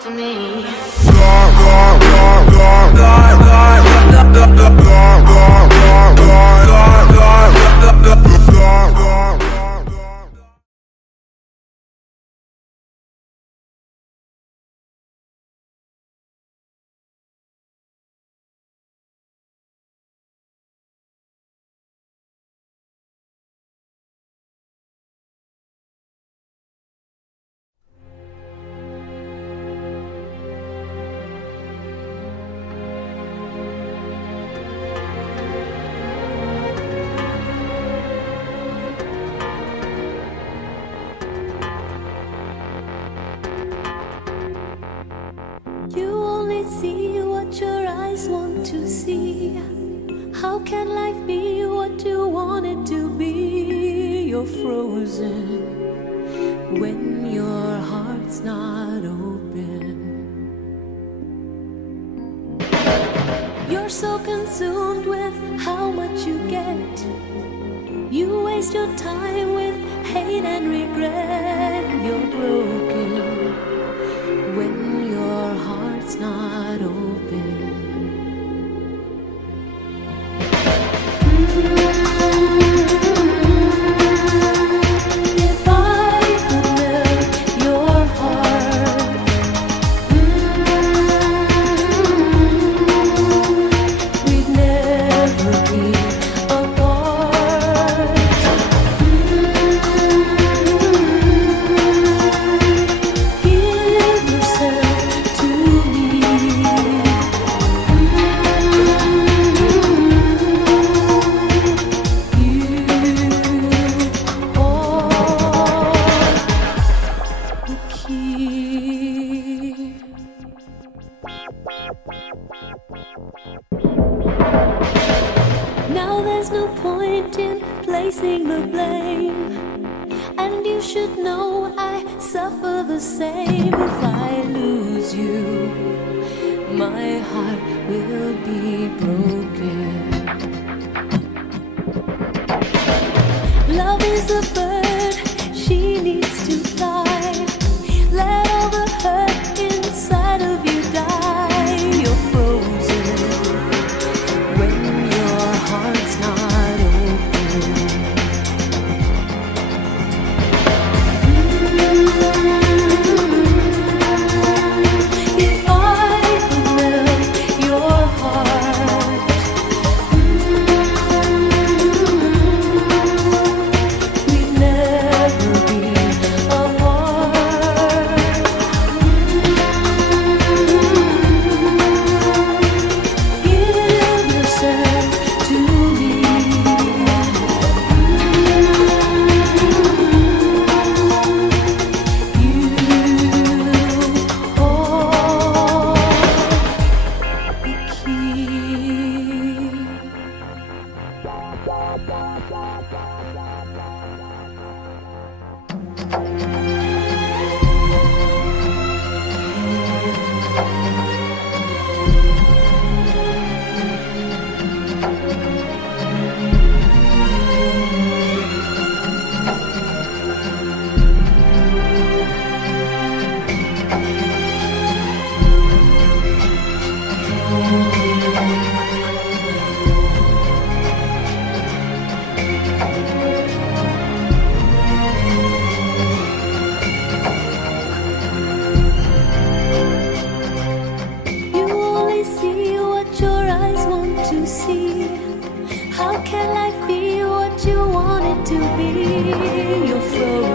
to me. You only see what your eyes want to see. How can life be what you want it to be? You're frozen when your heart's not open. You're so consumed with how much you get. You waste your time with hate and regret. You're broken when your heart's not open. If I could melt your heart, we'd never be apart. Give yourself to me. Now there's no point in placing the blame, and you should know I suffer the same. If I lose you, my heart will be broken. Love is a bird, she needs to fly. Let all the hurt inside of you die. You're frozen when your heart's not open. If I could melt your heart, we'd never be apart. Give yourself to me. You hold the key. You only see what your eyes want to see. How can life be what you want it to be? You're frozen